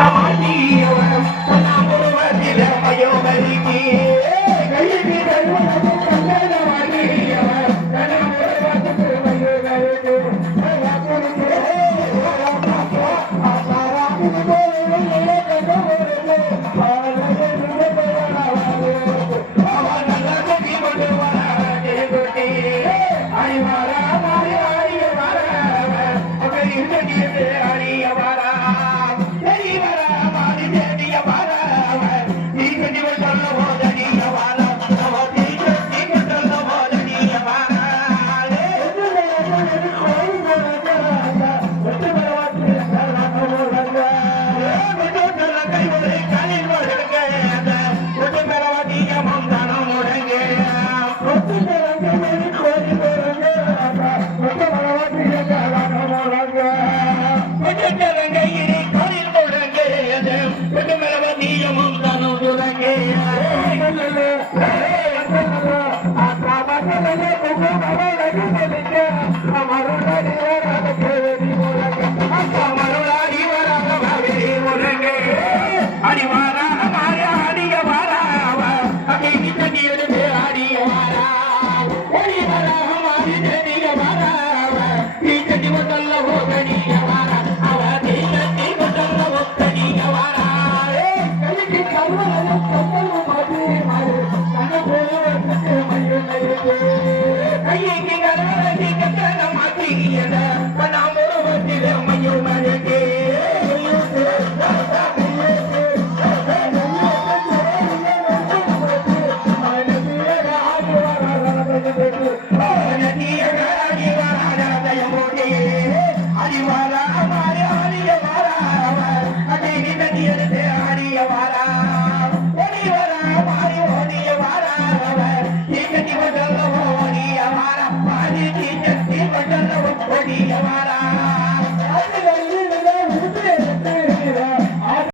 Thank Yeah. Allah